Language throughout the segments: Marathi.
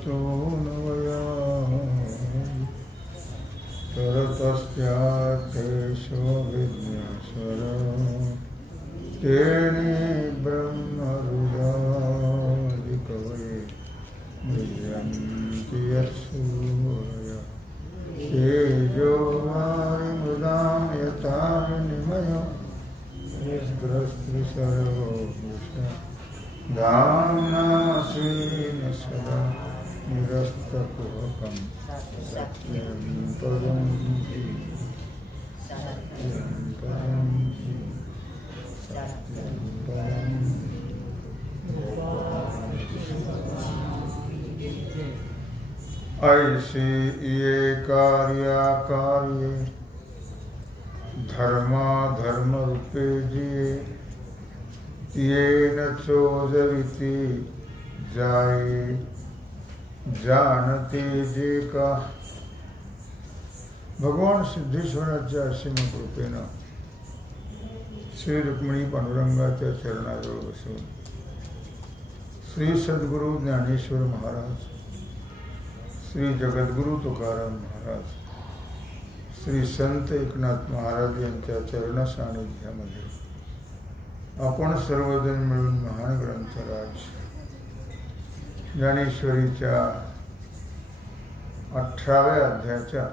ततो नवया तरतस्यार्थेषु विज्ञास्वर तेने ब्रह्मरुदादिकवये मुह्यन्ति यत्सूरयः तेजो वायुर्मृदां यथा विनिमयो धाम्ना स्वेन सदा निरस्तकुहकं सत्यं पदं ऐसे ये कार्य धर्म रूपे जिये ये न चोजविति जाए जानते जे का। भगवान सिद्धेश्वराच्या असीम कृपेनं श्री रुक्मिणी पांडुरंगाच्या चरणाजवळ बसून श्री सद्गुरु ज्ञानेश्वर महाराज, श्री जगद्गुरु तुकाराम महाराज, श्री संत एकनाथ महाराज यांच्या चरण सानिध्यामध्ये आपण सर्वजण मिळून महान ग्रंथराज ज्ञानेश्वरीच्या 18व्या अध्यायाच्या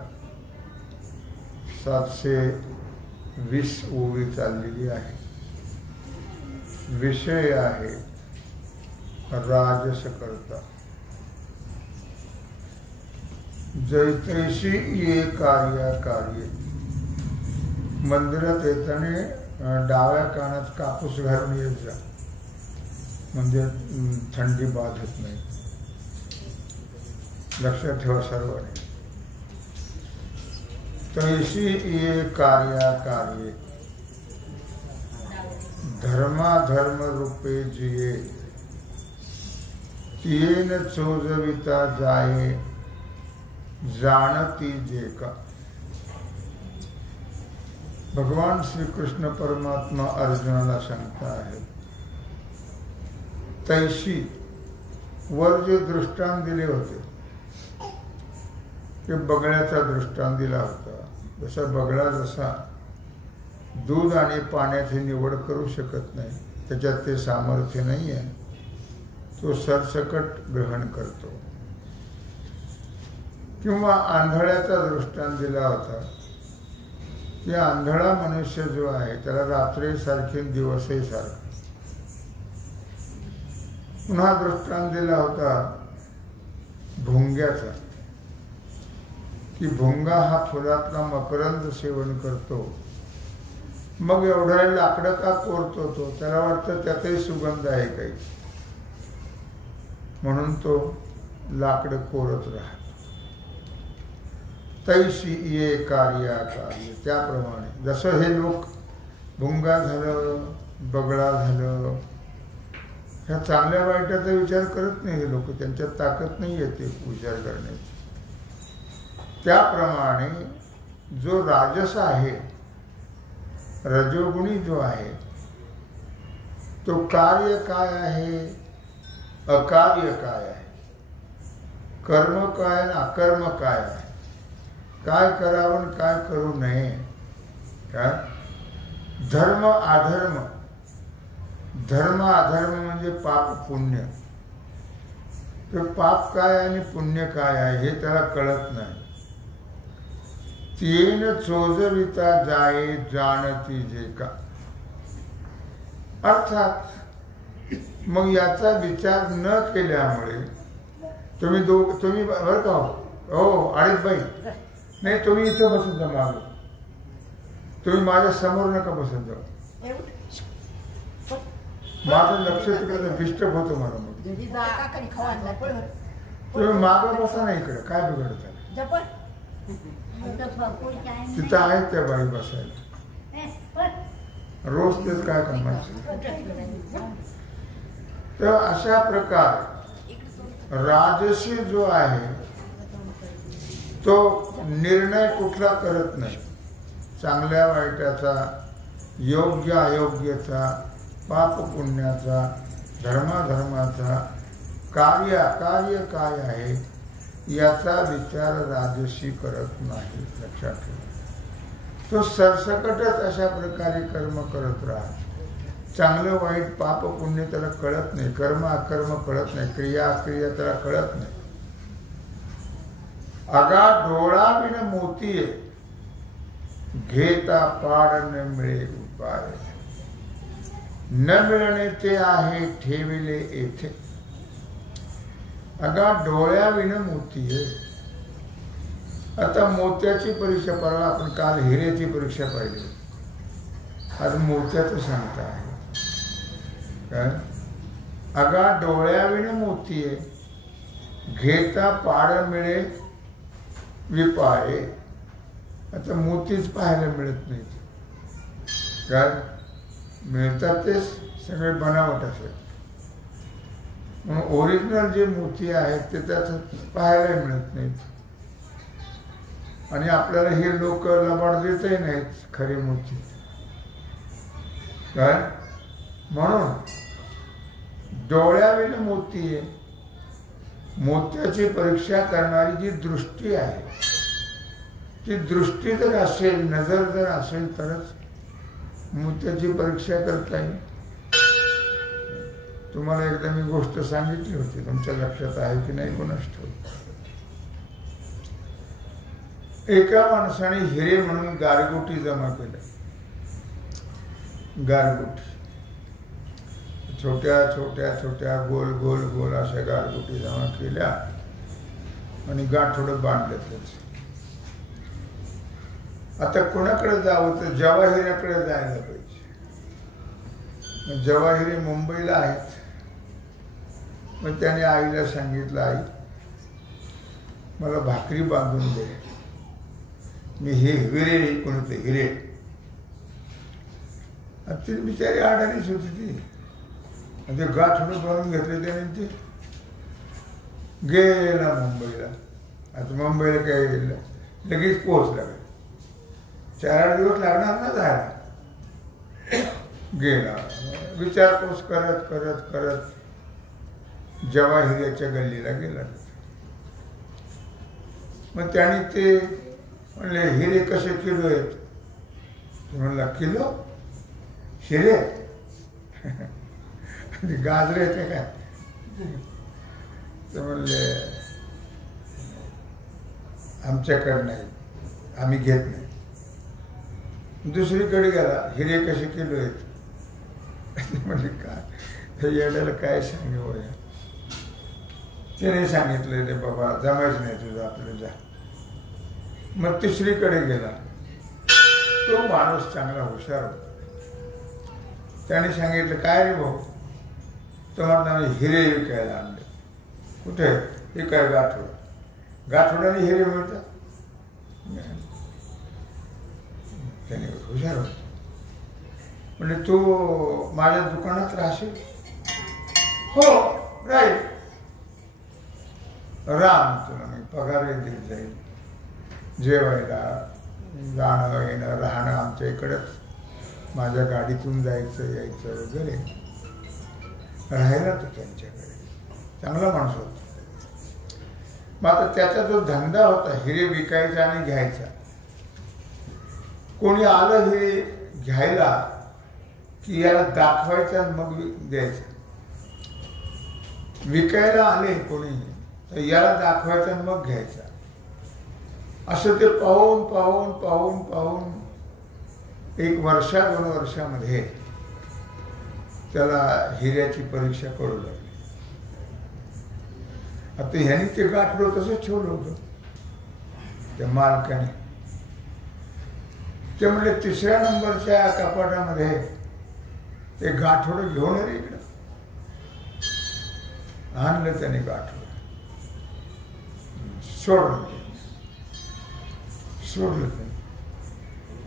720 ओवी चाललेली आहे। विषय आहे राजसकर्ता। जैतैशी ये कार्य मंदिरात येताना डाव्या कानात कापूस घालून येत जा, म्हणजे थंडी बाधत नाही। लक्षात ठेवा सर्वांनी। तैशी ये कार्य धर्म रूपे जिये तीन चोजविता जाये जानती जे का। भगवान श्री कृष्ण परमात्मा अर्जुनाला सांगता आहे, तैशी वर जे दृष्टांत दिले होते ते बगळ्याचा दृष्टांत दिला होता। जसा बगळा जसा दूध आणि पाण्याची निवड करू शकत नाही, त्याच्यात ते सामर्थ्य नाही आहे, तो सरसकट ग्रहण करतो। किंवा आंधळ्याचा दृष्टांत दिला होता की आंधळा मनुष्य जो आहे त्याला रात्री सारखे दिवसही सारखा। पुन्हा दृष्टांत दिला होता भुंग्याचा की भुंगा हा फुलातला मकरंद सेवन करतो, मग एवढा लाकडं का कोरतो तो, त्याला वाटतं त्यातही सुगंध आहे काही, म्हणून तो लाकडं कोरत राहतो। तैशी ये कार्य त्याप्रमाणे जसं हे लोक भुंगा झालं बगळा झालं ह्या चांगल्या वाईटाचा विचार करत नाही, हे लोक त्यांच्यात ताकद नाही येते विचार करण्याची। त्याप्रमाणे जो राजस आहे, रजोगुणी जो आहे, तो कार्य काय आहे अकार्य काय आहे, कर्म काय आणि अकर्म काय आहे, काय करावं काय करू नये, काय धर्म अधर्म म्हणजे पाप पुण्य। तर पाप काय आणि पुण्य काय आहे हे त्याला कळत नाही। तीन चोजविता जाये जानती जे का, अर्थात मग याचा विचार न केल्यामुळे तुम्ही बरं का हो आळीत बाई, नाही तुम्ही इथं बसत जा मागे, तुम्ही माझ्या समोर नका बसत जाऊ, माझं लक्ष तिकडे डिस्टर्ब होतं मला। मग तुम्ही मागं बसा ना, इकडे काय बिघडत आहे, तिथं आहेत त्या बाई बसायला, रोज तेच काय करणार। तर अशा प्रकार राजसी जो आहे तो निर्णय कुठला करत नाही, चांगल्या वाईटाचा, योग्य अयोग्याचा, पाप पुण्याचा, धर्माचा कार्य अकार्य काय आहे याचा विचार राजसी करत नाही. लक्षात ठेवा. तो सरसकटच अशा प्रकारे कर्म करत राहत. चांगलं वाईट पाप पुण्य त्याला कळत नाही. कर्म अकर्म कळत नाही. क्रिया अक्रिया त्याला कळत नाही. अगा डोळा बिन मोतीये घेता पाड न मिळे उपाय. न मिळणे ते आहे ठेविले येथे. अगा डोळ्याविन मोतीये. आता मोत्याची परीक्षा परवा आपण काल हिऱ्याची परीक्षा पाहिली. आज मोत्याचं सांगता आहे काय. अगा डोळ्याविन मोतीये घेता पाड मिळे विपाये. आता मोतीच पाहायला मिळत नाही काय. मिळतात ते सगळे बनावट असेल. म्हणून ओरिजिनल जे मोती आहेत ते त्याचं पाहायला मिळत नाहीत. आणि आपल्याला हे लोक लबाड देतही नाहीत खरे मोती काय. म्हणून डोळ्याविन मोती आहे. मोत्याची परीक्षा करणारी जी दृष्टी आहे ती दृष्टी जर असेल, नजर जर असेल तरच मोत्याची परीक्षा करता येईल. तुम्हाला एकदा मी गोष्ट सांगितली होती, तुमच्या लक्षात आहे की नाही कोणास ठाऊक. एका माणसाने हिरे म्हणून गारगोटी जमा केल्या. गारगोटी छोट्या छोट्या छोट्या गोल गोल गोल अशा गारगोटी जमा केल्या आणि गाठोडं बांधलं त्याचं. आता कोणाकडे जावं तर जवाहिऱ्याकडे जायला पाहिजे. जवाहिरी मुंबईला आहेत. मग त्याने आईला सांगितलं, आई मला भाकरी बांधून दे, मी हे हिरे कोणते हिरे. ती बिचारी अडाणीच होती ती. ते गाठोडं बांधून घेतले त्याने. ते गेला मुंबईला. आता मुंबईला काय लगेच पोहोचला. 4-8 दिवस लागणार ना जायला. गेला. विचारपूस करत करत करत जवाहिऱ्याच्या गल्लीला गेला. मग त्याने ते म्हणले, हिरे कसे किलो आहेत. म्हणला, किलो हिरे गाजरे येते काय. ते म्हणले, आमच्याकडे नाही, आम्ही घेत नाही. दुसरीकडे गेला, हिरे कसे किलो आहेत. म्हणजे काय येण्याला काय सांगू. त्याने सांगितलं, रे बाबा जमायचं नाही तुझं, आपलं जा. मग तिसरीकडे गेला. तो माणूस चांगला हुशार होता. त्याने सांगितलं, काय रे भाऊ. तो म्हणता, मी हिरे विकायला आणले. कुठे. हे काय गाठोडा. गाठोड्याने हिरे मिळतात. त्याने हुशार होता. म्हणजे तू माझ्या दुकानात राहशील. हो राहील. राम तुला मी पगारही देत जाईल. जेवायला जाणं येणं राहणं आमच्या इकडंच. माझ्या गाडीतून जायचं यायचं वगैरे. राहायला तो त्यांच्याकडे. चांगला माणूस होता. मग आता त्याचा जो धंदा होता हिरे विकायचा आणि घ्यायचा. कोणी आलं हे घ्यायला की याला दाखवायचं आणि मग द्यायचं. विकायला आले कोणी तर याला दाखवायचं आणि मग घ्यायचं. असं ते पाहून पाहून पाहून पाहून 1 वर्षा 2 वर्षामध्ये त्याला हिऱ्याची परीक्षा करू लागली. आता ह्याने ते गाठोडं तसंच ठेवलं होतं त्या मालकाने. ते म्हणजे 3ऱ्या नंबरच्या कपाटामध्ये ते गाठोडं घेऊन रे इकडं. आणलं त्याने गाठोडं. सोडलं त्याने.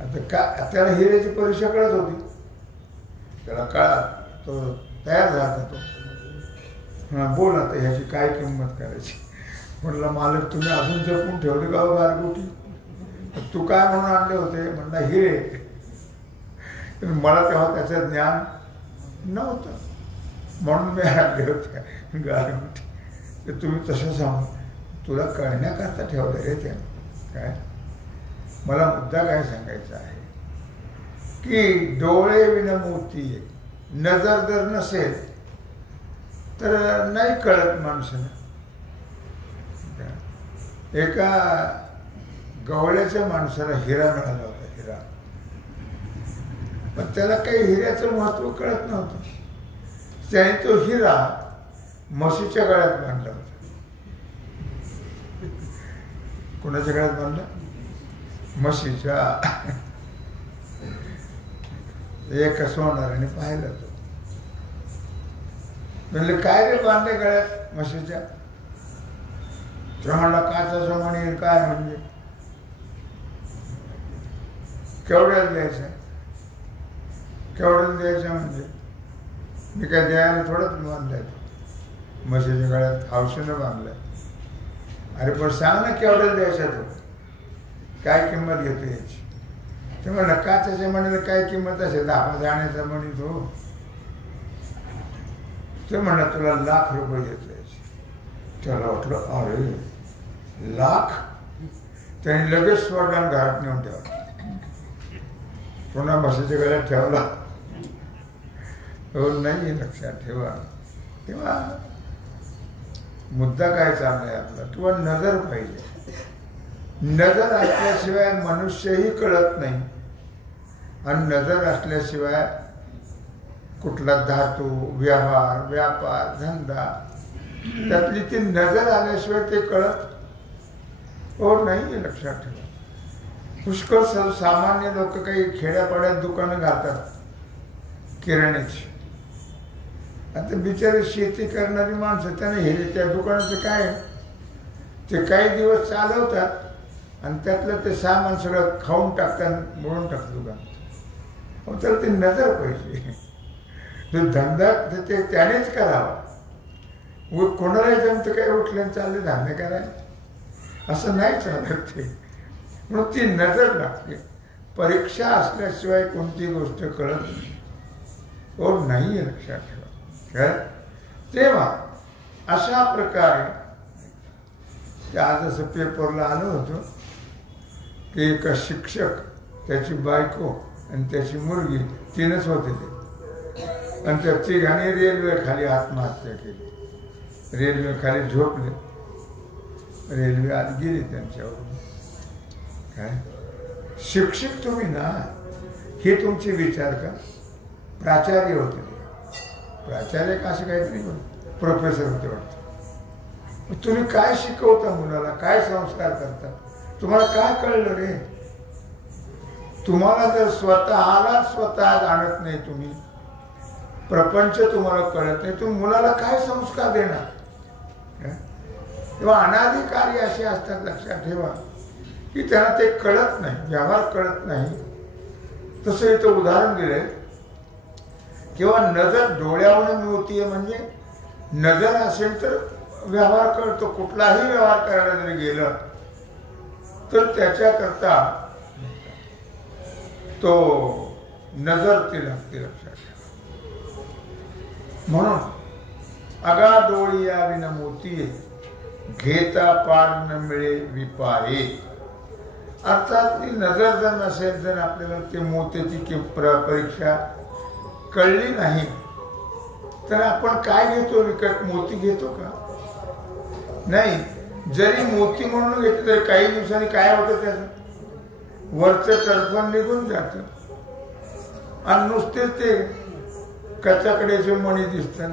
आता का त्याला हिऱ्याची परीक्षा कळत होती. त्याला कळा तो तयार झाला. तो हां बोल आता ह्याची काय किंमत करायची. म्हणलं, मालक तुम्ही अजून जपून ठेवले का गारगोटी. तू काय म्हणून आणले होते. म्हणला, हिरे. मला तेव्हा त्याचं ज्ञान नव्हतं म्हणून मी आणले होते गारगोटी. की तुम्ही तसं सांगू, तुला कळण्याकरता ठेवलं रे त्यानं. काय मला मुद्दा काय सांगायचा आहे की डोळे विना मोती, नजर जर नसेल तर नाही कळत माणसाला. एका गवळ्याच्या माणसाला हिरा मिळाला होता, हिरा. पण त्याला काही हिऱ्याचं महत्व कळत नव्हतं. त्याने तो हिरा म्हशीच्या गळ्यात बांधला होता. कोणाच्या गळ्यात बांधला? म्हशीच्या. एक सोनाराने पाहिलं तो. म्हणले काय रे बांधले गळ्यात म्हशीच्या? तर म्हणला काचाचं म्हणे. काय म्हणजे? केवढ्याला द्यायचं? केवढ्याला द्यायचं म्हणजे मी काय द्यायला थोडंच बांधलाय, म्हशीच्या गळ्यात हौशीनं बांधलाय. अरे पण सांग ना केवढ्याला द्यायचा तो, काय किंमत घेतो याची? ते म्हणलं काचाच्या म्हणलं काय किंमत असेल, 10 जाण्याचा म्हणे तो. ते म्हणलं तुला ₹1,00,000 देतो याची. त्याला वाटलं अरे लाख. त्याने लगेच स्वर्गान घरात नेऊन ठेवला, पुन्हा म्हशीच्या गळ्यात ठेवला. हो नाही, लक्षात ठेवा. तेव्हा मुद्दा काय चाललाय आपला, किंवा नजर पाहिजे. नजर असल्याशिवाय मनुष्यही कळत नाही, आणि नजर असल्याशिवाय कुठला धातू, व्यवहार, व्यापार, धंदा, त्यातली ती नजर आल्याशिवाय ते कळत हो नाही. लक्षात ठेवा. पुष्कळ सामान्य लोक काही खेड्यापाड्यात दुकानं घालतात किराण्याची. आता बिचारी शेती करणारी माणसं, त्यांना हे त्या दुकानाचं काय, ते काही दिवस चालवतात आणि त्यातलं ते सामान सगळं खाऊन टाकतात, मोडून टाकतात दुकान. मग त्याला ती नजर पाहिजे. जो धंदा ते त्यानेच करावा. कोणालाही जमतं काय उठले चालले धंदे करायला, असं नाही चालत ते. म्हणून ती नजर लागते. परीक्षा असल्याशिवाय कोणती गोष्ट कळत नाही हो नाही. लक्षात ठेवा. तेव्हा अशा प्रकारे आज असं पेपरला आलं होतं की एका शिक्षक, त्याची बायको आणि त्याची मुलगी, 3च होते ते, आणि त्या तिघांनी रेल्वे खाली आत्महत्या केली. रेल्वे खाली झोपले, रेल्वे आत गेली त्यांच्यावर. काय शिक्षक तुम्ही ना, हे तुमचे विचार का? प्राचार्य होते, प्राचार्य का असं काहीतरी, प्रोफेसर होते वाटतं. तुम्ही काय शिकवता मुलाला, काय संस्कार करता? तुम्हाला काय कळलं रे? तुम्हाला जर स्वतः जाणत नाही, तुम्ही प्रपंच तुम्हाला कळत नाही, तुम्ही मुलाला काय संस्कार देणार? तेव्हा अनाधिकारी असे असतात. लक्षात ठेवा की त्यांना ते कळत नाही, व्यवहार कळत नाही. तसं इथं उदाहरण दिलंय. किंवा नजर डोळ्यावर मिळतीये, म्हणजे नजर असेल तर व्यवहार कळतो. कुठलाही व्यवहार करायला जरी गेलं तर त्याच्याकरता तो नजर ती लागते. लक्षात ठेवा. म्हणून अगा डोळिया विन मोतीये, घेता पाड न मिळे विपाये. अर्थात ती नजर जर नसेल, जर आपल्याला ते मोत्याची परीक्षा कळली नाही तर आपण काय घेतो विकत? मोती घेतो का? नाही. जरी मोती म्हणून घेतलं तरी काही दिवसांनी काय होतं, त्याचं वरचं टरफन निघून जातं आणि नुसतेच ते कचाकड्याचे मणी दिसतात.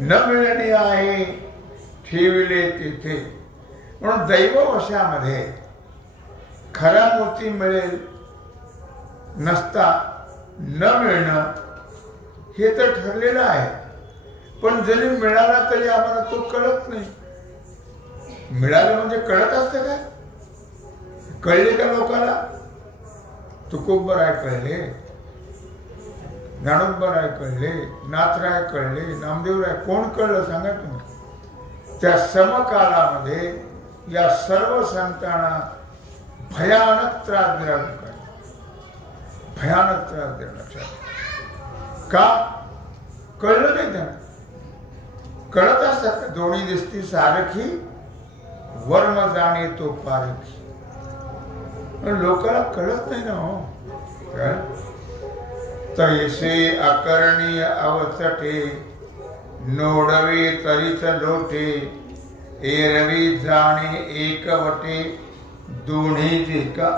न मिळणे आहे ठेविले तेथे. म्हणून दैववशामध्ये खरा मोती मिळेल नसता न मिळणं हे तर ठरलेलं आहे. पण जरी मिळाला तरी आम्हाला तो कळत नाही. मिळालं म्हणजे कळत असतं काय? कळले का लोकांना? तुकोबराय कळले, ज्ञानोबराय कळले, नाथराय कळले, नामदेवराय, कोण कळलं सांगा तुम्ही? त्या समकालामध्ये या सर्व संतांना भयानक त्रास दिला लोकांना, भयानक त्रास दिला. लक्षात का? कळलं नाही त्यांना, कळत असतात दोन्ही दिसती सारखी वर्म जाणे तो पारखी. लोकांना कळत नाही ना हो. तैसे अकरणीय अवचटे नोडवे तरीच लोटे एरवी जाणे एकवटे दोन्ही एका.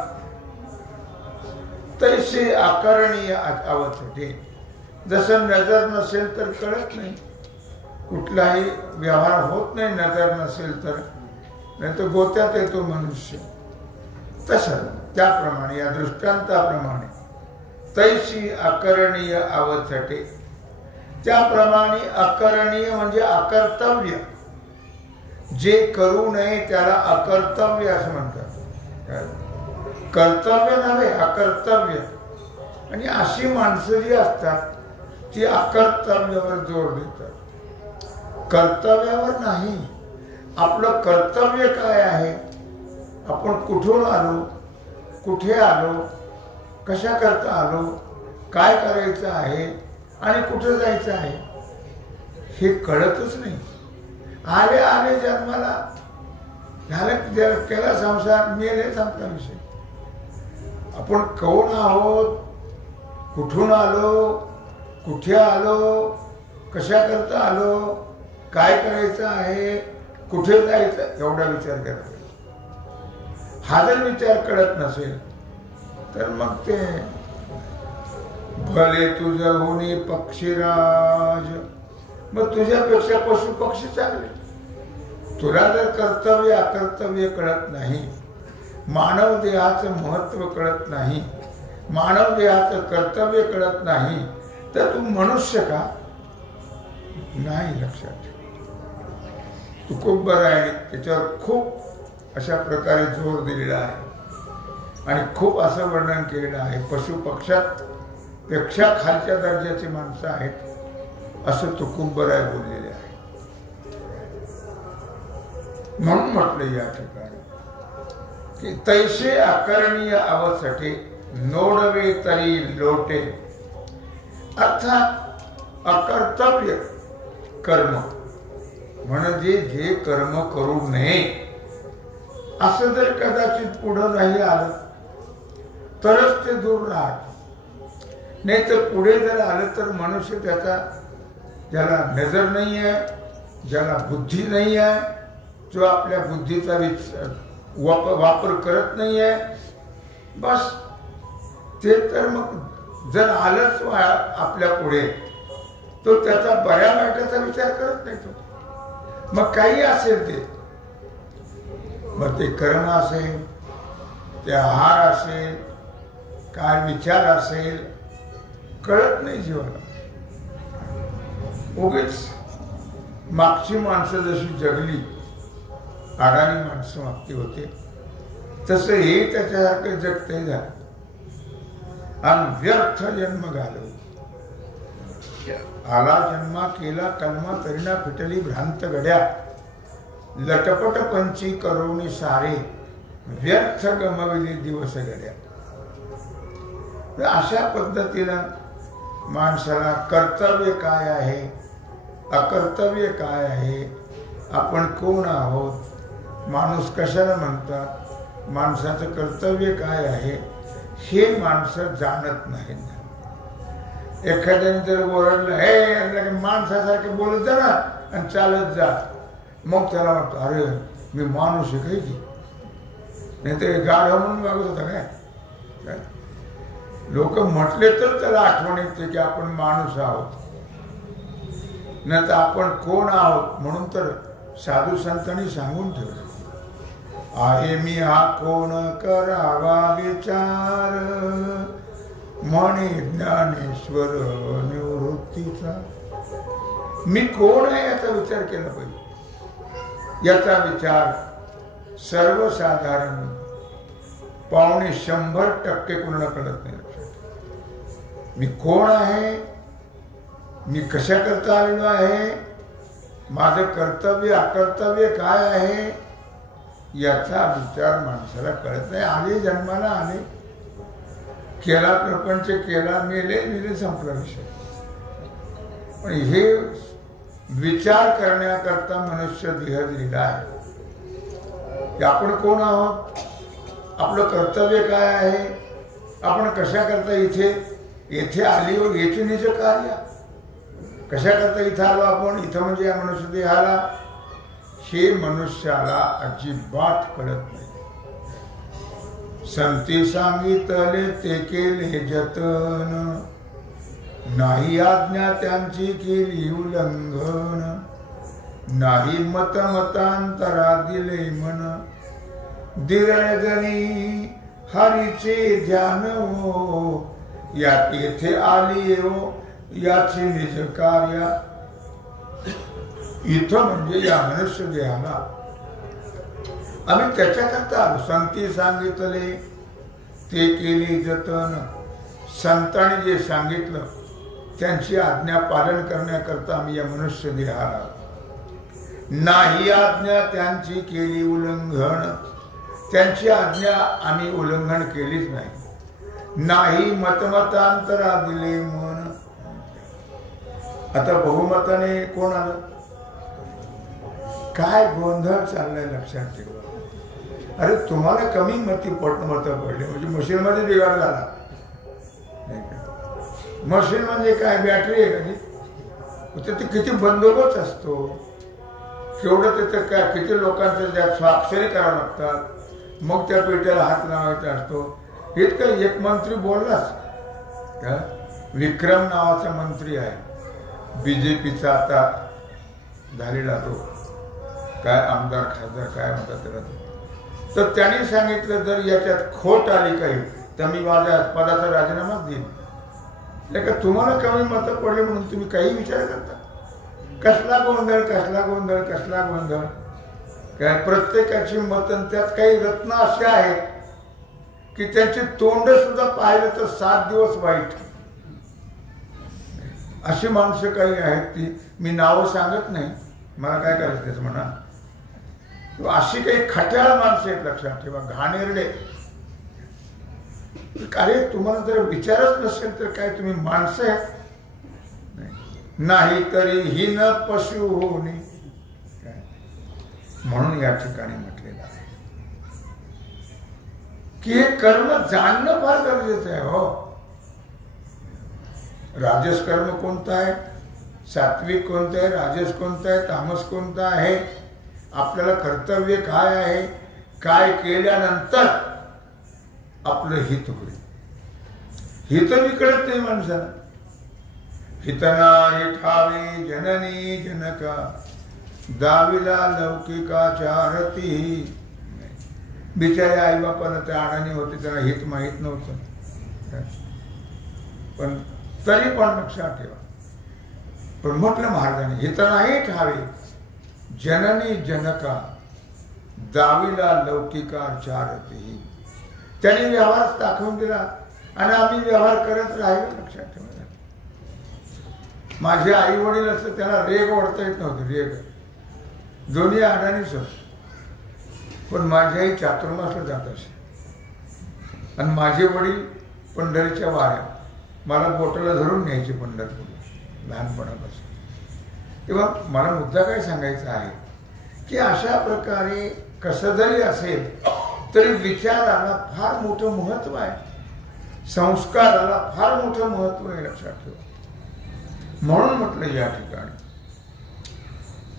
तैसे अकरणीय अवचटे. जसं नजर नसेल तर कळत नाही, कुठलाही व्यवहार होत नाही नजर नसेल तर, नाही तर गोत्यात येतो मनुष्य. तसं त्याप्रमाणे या दृष्टांताप्रमाणे तैशी अकरणीय अवचटे, त्याप्रमाणे अकरणीय म्हणजे अकर्तव्य. जे करू नये त्याला अकर्तव्य असं म्हणतात. कर्तव्य नव्हे, अकर्तव्य. आणि अशी माणसं जी असतात ती अकर्तव्यावर जोर देतात, कर्तव्यावर नाही. आपलं कर्तव्य काय आहे, आपण कुठून आलो, कुठे आलो, कशा करता आलो, काय करायचं आहे आणि कुठं जायचं आहे हे कळतच नाही. आले आले जन्माला, झालं केला संसार, मेले संपला विषय. आपण कोण आहोत, कुठून आलो, कुठे आलो, कशा करता आलो, काय करायचं आहे, कुठे जायचं एवढा विचार करायचा. हा जर विचार कळत नसेल तर मग ते भले तुझं होणे पक्षीराज, मग तुझ्यापेक्षा पशु पक्षी चांगले. तुला जर कर्तव्य अकर्तव्य कळत नाही, मानव देहाचं महत्व कळत नाही, मानव देहाचं कर्तव्य कळत नाही, तर तू मनुष्य का नाही. लक्षात ठेव. तू खूप बरं आहे, त्याच्यावर खूप अशा प्रकारे जोर दिलेला आहे आणि खूप असं वर्णन केलेलं आहे. पशु पक्षात पेक्षा खालच्या दर्जाची माणसं आहेत असं तुकुंबराय बोललेले आहे. म्हणून म्हटलं या ठिकाणी की तैसे अकरणीय अवचटे नोडवे तरी लोटे. अर्थात अकर्तव्य कर्म म्हणजे जे कर्म करू नये असं जर कदाचित पुढं नाही आलं तरच ते दूर राहत. नाही तर पुढे जर आलं तर मनुष्य त्याचा, ज्याला नजर नाही आहे, ज्याला बुद्धी नाही आहे, जो आपल्या बुद्धीचा वापर करत नाही आहे, बस ते तर मग जर आलंच आपल्या पुढे तो त्याचा बऱ्या वाईटाचा विचार करत नाही. तो मग काही असेल ते, मग ते कर्म असेल, ते आहार असेल, काय विचार असेल, कळत नाही जीवाला. उगीच मागची माणसं जशी जगली, अडाणी माणसं मागती होते, तसं हे त्याच्यासारखं जगते झालं आणि व्यर्थ जन्म घालव. आला जन्मा केला कलमा तरीना फिटली भ्रांत गड्या, लटपट पंची करोनी सारे व्यर्थ गमविले दिवस गड्या. अशा पद्धतीनं माणसाला कर्तव्य काय आहे, अकर्तव्य काय आहे, आपण कोण आहोत, माणूस कशाला म्हणतात, माणसाचं कर्तव्य काय आहे हे माणसं जाणत नाहीत. एखाद्याने जर ओरडलं, हे माणसासारखं बोलत जा ना आणि चालत जा, मग त्याला वाटतं अरे मी माणूस आहे काही की, नाही तर गाढ म्हणून वागत होता काय. लोक म्हटले तर त्याला आठवण येते की आपण माणूस आहोत, नाही तर आपण कोण आहोत. म्हणून तर साधू संतांनी सांगून ठेवलं, आहे मी हा कोण करावा विचार, म्हणे ज्ञानेश्वर निवृत्तीचा. मी कोण आहे याचा विचार केला पाहिजे. याचा विचार सर्वसाधारण 100% पूर्ण कळत नाही. मी कोण आहे, मी कशा करता आलेलो आहे, माझं कर्तव्य अकर्तव्य काय आहे याचा विचार माणसाला कळत नाही. आले जन्माला आले, केला प्रपंच केला, मेले मेले संपला विषय. पण हे विचार करण्याकरता मनुष्य देह दिलेला आहे. आपण कोण आहोत, आपलं कर्तव्य काय आहे, आपण कशा करता इथे आली व याचे निज कार्य कशा करता इथं आलो आपण, इथं म्हणजे या मनुष्य देहाला, हे मनुष्याला अजिबात कळत नाही. संती सांगितले ते केले जतन, नाही आज्ञा त्यांची केली उल्लंघन, नाही मतांतरा दिले मन, दिरजनी हरीचे ध्यान हो, या येथे आली हो याचे निज कार्य. इथं म्हणजे या मनुष्य देहाला आम्ही त्याच्याकरता आलो. संती सांगितले ते केले जतन, संतांनी जे सांगितलं त्यांची आज्ञा पालन करण्याकरता आम्ही या मनुष्य देहाला. नाही आज्ञा त्यांची केली उल्लंघन, त्यांची आज्ञा आम्ही उल्लंघन केलीच नाही. नाही मतमतांतरा दिले मन. आता बहुमताने कोण आलं, काय गोंधळ चाललाय लक्षात ठेवा. अरे तुम्हाला कमी मतं पडले म्हणजे मशीन मध्ये बिघाड झाला. मशीन म्हणजे काय, बॅटरी आहे का ती, किती बंदोबस्त असतो, केवढं त्याचं काय, किती लोकांचं त्या स्वाक्षरी करावं लागतात, मग त्या पेट्याला हात लावायचा असतो. इतकं एक मंत्री बोललाच का, विक्रम नावाचा मंत्री आहे बीजेपीचा आता झालेला, तो काय आमदार खासदार काय म्हणतात त्याला, तर त्यांनी सांगितलं जर याच्यात खोट आली काही तर मी माझ्या पदाचा राजीनामा देईन. का तुम्हाला कमी मतं पडले म्हणून तुम्ही काही विचार करता. कसला गोंधळ कसला गोंधळ कसला गोंधळ. काय प्रत्येकाची मतं, त्यात काही रत्न असे आहेत की त्यांची तोंड सुद्धा पाहिलं तर 7 दिवस वाईट. अशी माणसं काही आहेत, ती मी नावं सांगत नाही, मला काय करायचं त्याचं म्हणा. अशी काही खट्याळ माणसं आहेत लक्षात ठेवा, घाणेरडे. अरे तुम्हाला जर विचारच नसेल तर काय तुम्ही माणसं आहेत. नाही तरी ही न पशु होणे, म्हणून या ठिकाणी म्हटलेलं आहे की हे कर्म जाणणं फार गरजेचं आहे. हो, राजस कर्म कोणतं आहे, सात्विक कोणतं आहे, राजस कोणतं आहे, तामस कोणतं आहे, आपल्याला कर्तव्य काय आहे, काय केल्यानंतर आपलं हित होईल. हित बी कळत नाही माणसाला. हितना हिठावे जननी जनका, दाविला लौकिकाचारती. बिचारे आई बापाला त्या अडाणी होते, त्यांना हित माहीत नव्हतं, पण तरी पण लक्षात ठेवा. पण म्हटलं महाराजांनी हितनाही ठावे जननी जनका, दाविला लौकिकाचारती. त्यांनी व्यवहार दाखवून दिला आणि आम्ही व्यवहार करत राहिलो. लक्षात ठेवा, माझे आई वडील असं त्याला रेग ओढता येत नव्हतं. रेग दोन्ही अडाणीच होत, पण माझी आई चातुर्मासला जात असे आणि माझे वडील पंढरीच्या वाऱ्या मला बोटाला धरून न्यायचे पंढरपूरला लहानपणापासून. तेव्हा मला मुद्दा काय सांगायचा आहे की अशा प्रकारे कसं जरी असेल तरी विचाराला फार मोठं महत्व आहे, संस्काराला फार मोठं महत्व आहे. लक्षात ठेवा. म्हणून म्हटलं या ठिकाणी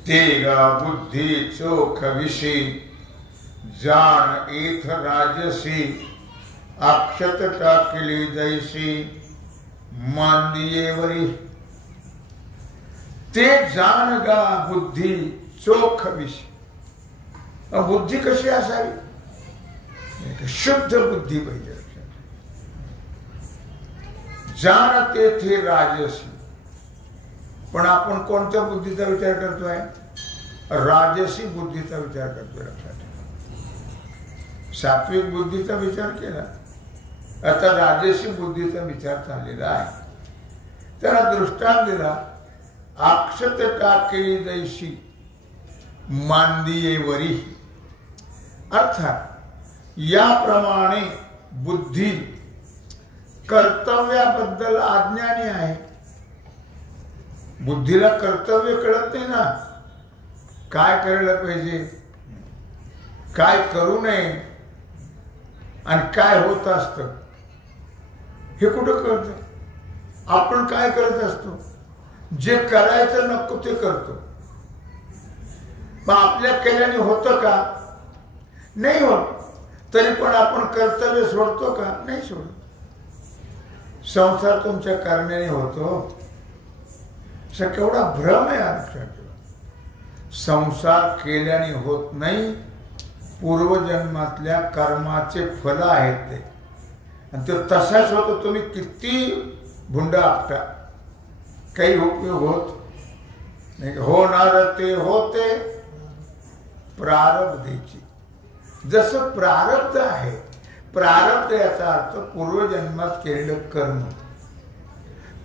ते गा बुद्धी चोख विषयी, जाण एथ राजसी, अक्षत टाकली जैसी, मांदियेवरी. ते जाण गा बुद्धी चोख विषयी. बुद्धी कशी असावी, शुद्ध बुद्धी पाहिजे. जाण तेथे राजसी. पण आपण कोणत्या बुद्धीचा विचार करतोय, राजसी बुद्धीचा विचार करतोय. लक्षात ठेवा. सात्विक बुद्धीचा विचार केला, आता राजसी बुद्धीचा विचार चाललेला आहे. त्याला दृष्टांत दिला, अक्षत टाकली जैशी, मांदियेवरी. अर्थात याप्रमाणे बुद्धी कर्तव्याबद्दल अज्ञानी आहे. बुद्धीला कर्तव्य कळत नाही ना, काय करायला पाहिजे, काय करू नये आणि काय होत असतं हे कुठं कळतं. आपण काय करत असतो, जे करायचं नको ते करतो. मग आपल्या केल्याने होतं का, नाही होत. तरी पण आपण कर्तव्य सोडतो का, नाही सोडत. संसार तुमच्या करण्याने होतो, केवढा भ्रम आहे. लक्षात ठेवा, संसार केल्याने होत नाही, पूर्वजन्मातल्या कर्माचे फल आहेत ते, आणि ते तसाच होतो. तुम्ही किती भुंडा आपटा, काही उपयोग होत नाही. होणार ते होते प्रारब्धेची. जसं प्रारब्ध आहे, प्रारब्ध याचा अर्थ पूर्वजन्मात केलेलं कर्म,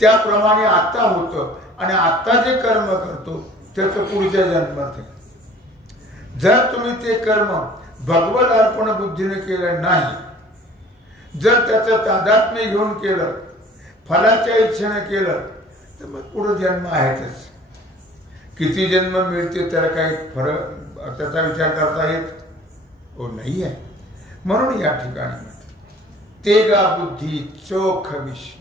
त्याप्रमाणे आता होतं. आणि आता जे कर्म करतो त्याचं पुढच्या जन्मात आहे. जर तुम्ही ते कर्म भगवत अर्पण बुद्धीने केलं नाही, जर त्याचं तादात्म्य घेऊन केलं, फलाच्या इच्छेने केलं, तर मग पुढे जन्म आहेतच. किती जन्म मिळते त्याला काही फरक, त्याचा विचार करता येत हो नाही आहे. म्हणून या ठिकाणी तेगा बुद्धी चोख विषी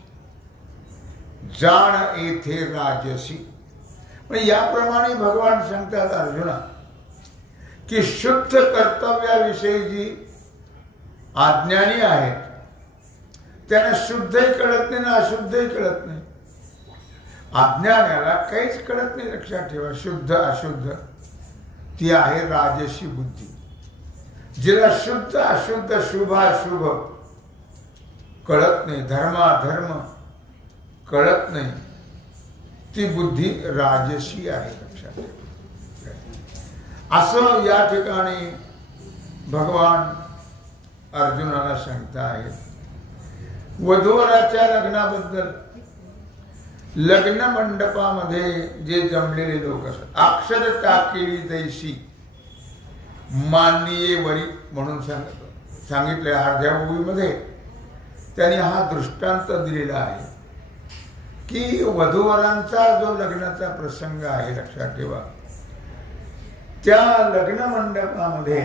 जाण येथे राजसी. म्हणजे याप्रमाणे भगवान सांगतात अर्जुना की शुद्ध कर्तव्याविषयी जी अज्ञानी आहेत त्यांना शुद्धही कळत नाही ना अशुद्धही कळत नाही. अज्ञानाला काहीच कळत नाही. लक्षात ठेवा, शुद्ध अशुद्ध ती आहे राजसी बुद्धी. जिला शुद्ध अशुद्ध शुभ अशुभ कळत नाही, धर्माधर्म कळत नाही, ती बुद्धी राजसी आहे. लक्षात ठेवा. असं या ठिकाणी भगवान अर्जुनाला सांगता आहेत. वधूवराच्या लग्नाबद्दल लग्न मंडपामध्ये जे जमलेले लोक असतात, अक्षरता केली तैशी माननीय वरी म्हणून सांगितले अर्ध्या ओळीमध्ये. त्यांनी हा दृष्टांत दिलेला आहे की वधूवरांचा जो लग्नाचा प्रसंग आहे, लक्षात ठेवा, त्या लग्न मंडपामध्ये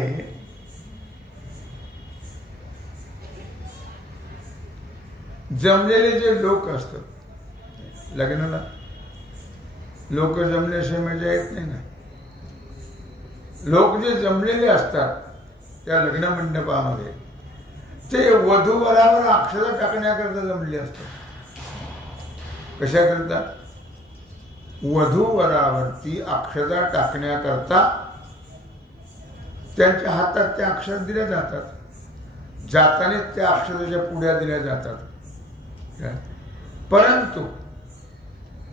जमलेले जे लोक असतात, लग्नाला लोक जमल्याशिवाय मजा येत नाही ना. लोक जे जमलेले असतात त्या लग्न मंडपामध्ये ते वधूवरावर अक्षता टाकण्याकरता जमले असतात. कशा करता? वधूवरावरती अक्षता टाकण्याकरता त्यांच्या हातात त्या अक्षर दिल्या जातात. जाताना त्या अक्षराच्या पुढ्या दिल्या जातात. परंतु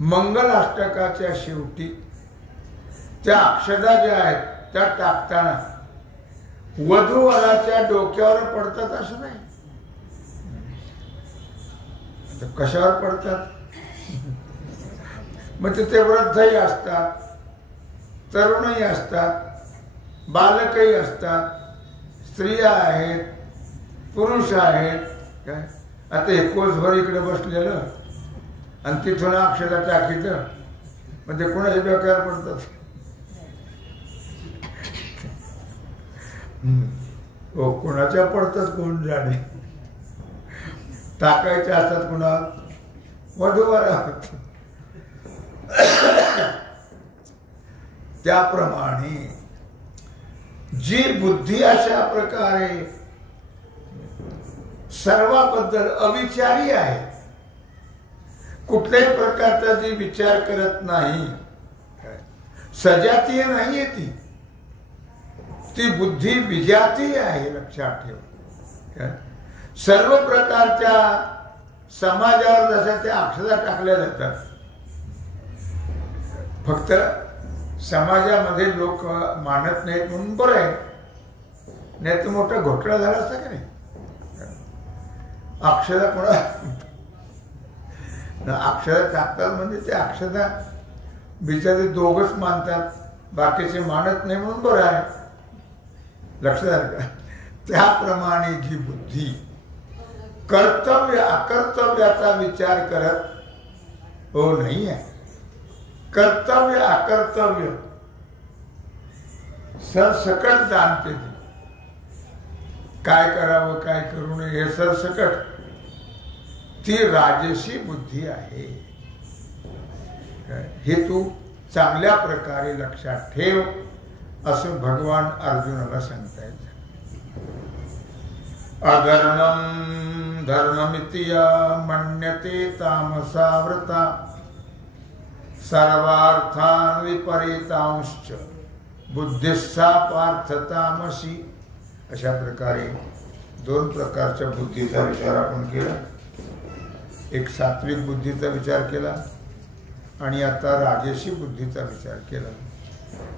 मंगल अष्टकाच्या शेवटी त्या अक्षता ज्या आहेत त्या टाकताना वधूवराच्या डोक्यावर पडतात असं नाही. कशावर पडतात? मग तिथे वृद्धही असतात, तरुणही असतात, बालकही असतात, स्त्रिया आहेत, पुरुष आहेत. काय आता हे कोसभर इकडे बसलेलं आणि तिथून अक्षता टाकीचं, मग ते कोणाच्या डोक्यावर पडतात? हो, कोणाच्या पडतात कोण जाणे. टाकायचे असतात कुणा वधूवरावर. त्याप्रमाणे जी बुद्धी अशा प्रकारे सर्वाबद्दल अविचारी आहे, कुठल्याही प्रकारचा जी विचार करत नाही, सजातीय नाहीये ती बुद्धी विजातीय आहे. लक्षात ठेवा. सर्व प्रकारच्या समाजावर जशा त्या अक्षता टाकल्या जातात, फक्त समाजामध्ये लोक मानत नाहीत म्हणून बरं आहे, नाही तर मोठा घोटाळा झाला असता की नाही. अक्षता कोणा अक्षता टाकतात म्हणजे ते अक्षता बिचारे दोघच मानतात, बाकीचे मानत नाही म्हणून बरं आहे. लक्षात आलं का? त्याप्रमाणे जी बुद्धी कर्तव्य अकर्तव्याचा विचार करत हो नाही आहे. कर्तव्य अकर्तव्य सरसकट जाणते ती. काय करावं काय करू नये हे सरसकट ती राजसी बुद्धी आहे. हे तू चांगल्या प्रकारे लक्षात ठेव असं भगवान अर्जुनाला सांगतायत. अधर्मं धर्ममिति मन्यते तामसावृता सर्वार्थान् विपरीतांश्च बुद्धिस्सा पार्थ तामसी. अशा प्रकारे दोन प्रकारच्या बुद्धीचा विचार आपण केला. एक सात्विक बुद्धीचा विचार केला आणि आता राजसी बुद्धीचा विचार केला.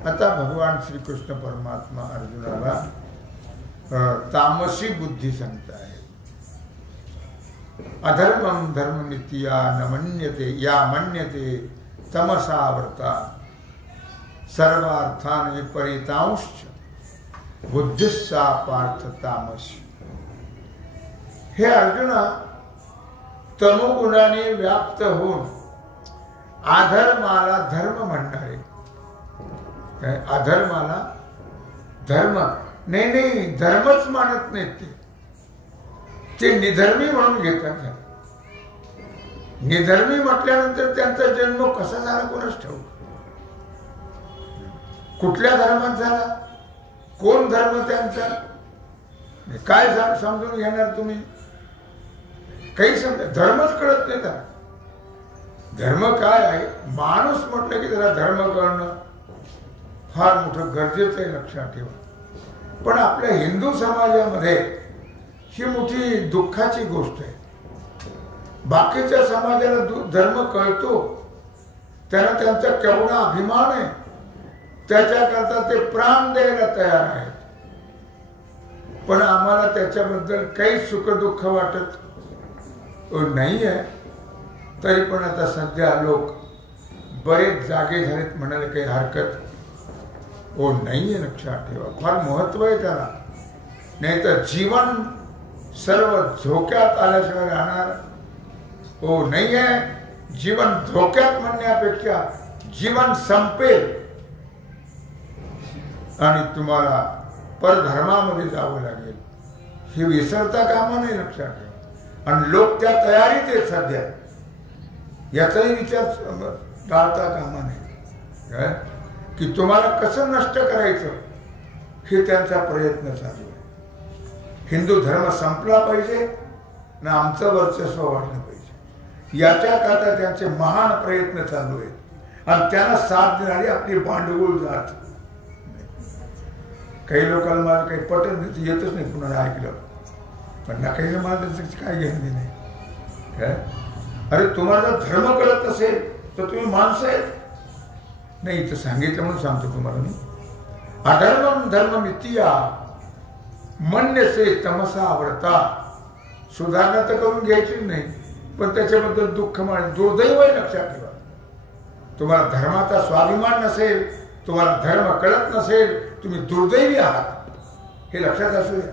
आता भगवान श्रीकृष्ण परमात्मा अर्जुनाला तामसी बुद्धी सांगताय. अधर्मं धर्ममिति न मन्यते या मन्यते तमसावृता सर्वार्थान् विपरीतांश्च बुद्धिस्सा पार्थ तामसी. हे अर्जुना, तमोगुणाने व्याप्त होऊन अधर्माला धर्म म्हणणारे, अधर्माला धर्म नाही धर्मच मानत नाहीत, ते निधर्मी म्हणून घेतात. निधर्मी म्हटल्यानंतर त्यांचा जन्म कसा झाला कोणाच ठाऊक. कुठल्या धर्मात झाला, कोण धर्म त्यांचा, काय समजून घेणार तुम्ही. काही समजा धर्मच कळत नाही का. धर्म काय आहे, माणूस म्हटलं की त्याला धर्म कळणं फार मोठं गरजेचं आहे, लक्षात ठेवा. पण आपल्या हिंदू समाजामध्ये ही मोठी दुःखाची गोष्ट आहे. बाकीच्या समाजाला धर्म कळतो, त्यांना त्यांचा केवढा अभिमान आहे, त्याच्याकरता ते प्राण द्यायला तयार आहेत. पण आम्हाला त्याच्याबद्दल काही सुख दुःख वाटत नाही आहे. तरी पण आता सध्या लोक बरेच जागे झालेत म्हणायला काही हरकत नाहीये. लक्षात ठेवा, फार महत्व आहे त्याला. नाही तर जीवन सर्व धोक्यात आल्याशिवाय राहणार नाहीये. जीवन धोक्यात म्हणण्यापेक्षा जीवन संपेल आणि तुम्हाला परधर्मामध्ये जावं लागेल, हे विसरता कामा नाही. लक्षात ठेवा. आणि लोक त्या तयारीत आहेत सध्या, याचाही विचार टाळता कामा नाही. की तुम्हाला कसं नष्ट करायचं हे त्यांचा प्रयत्न चालू आहे. हिंदू धर्म संपला पाहिजे ना आमचं वर्चस्व वाढलं पाहिजे, याच्याकरता त्यांचे महान प्रयत्न चालू आहेत. आणि त्यांना साथ देणारी आपली भांडवल जात. काही लोकांना मला काही पटत येतच नाही, कुणाला ऐकलं पण ना काही मला त्याचं काय घेणं नाही. अरे तुम्हाला जर धर्म कळत नसेल तर तुम्ही माणसं आहेत. नाही इथं सांगितलं म्हणून सांगतो तुम्हाला मी. अधर्मं धर्ममिति मन्यसे तमसावृता. सुधारणा तर करून घ्यायचीच नाही, पण त्याच्याबद्दल दुःख मान दुर्दैव आहे. लक्षात ठेवा, तुम्हाला धर्माचा स्वाभिमान नसेल, तुम्हाला धर्म कळत नसेल, तुम्ही दुर्दैवी आहात, हे लक्षात असू द्या.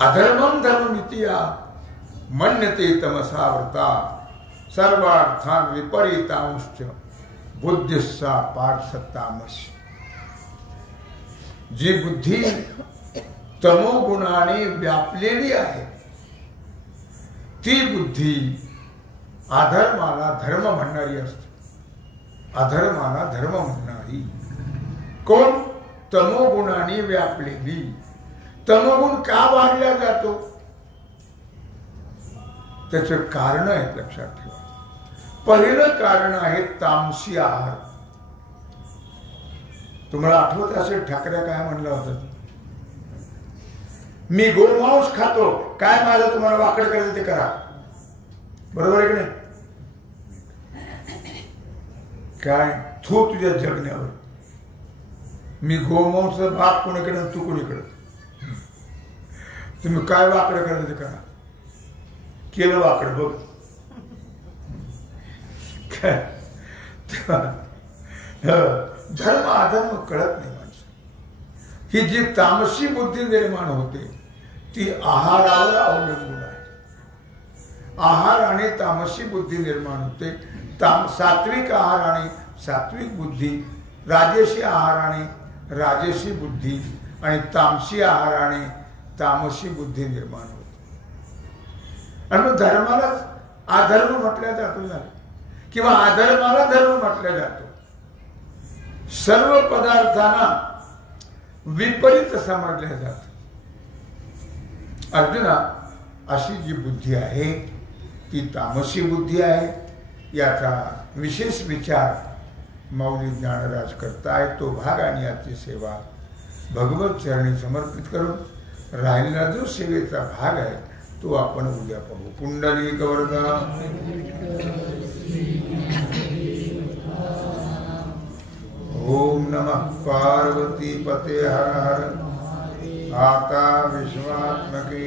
अधर्मं धर्ममिति मन्यते तमसावृता सर्वार्थान् विपरीतांश्च बुद्धिस्सा पार्थ तामसी. जी बुद्धी तमोगुणाने व्यापलेली आहे ती बुद्धी अधर्माला धर्म म्हणणारी असते. अधर्माला धर्म म्हणणारी कोण? तमोगुणाने व्यापलेली. तमोगुण का वाढला जातो त्याचे कारण आहेत, लक्षात ठेवा. पहिलं कारण आहे तामसी आहार. तुम्हाला आठवत असेल ठाकरे काय म्हणलं होतं, मी गोमांस खातो, काय माझं तुम्हाला वाकड करायचं ते करा. बरोबर आहे की नाही? काय थू तुझ्या जगण्यावर. मी गोमांस बाप कोणीकडे तू कोणीकडे, तुम्ही काय वाकड करायचं ते करा. केलं वाकड बघ. धर्म अधर्म कळत नाही माणसं. ही जी तामसी बुद्धी निर्माण होते ती आहारावर अवलंबून आहे. आहार आणि तामसी बुद्धी निर्माण होते. सात्विक आहाराने सात्विक बुद्धी, राजसी आहाराने राजसी बुद्धी आणि तामसी आहाराने तामसी बुद्धी निर्माण होते. आणि मग धर्मालाच अधर्म म्हटलं जातो झालं, किंवा अधर्माला धर्म म्हटलं जातो. सर्व पदार्थांना विपरीत समजल्या जात. अर्जुना, अशी जी बुद्धी आहे ती तामसी बुद्धी आहे. याचा विशेष विचार माऊली ज्ञानराज करतायत. तो भाग आणि याची सेवा भगवत चरणी समर्पित करून राहिलेला जो सेवेचा भाग आहे तो आपण उद्या पाहू. पुंडलिक वरदा. ओम नमः पार्वती पते हर हर. आता विश्वात्मके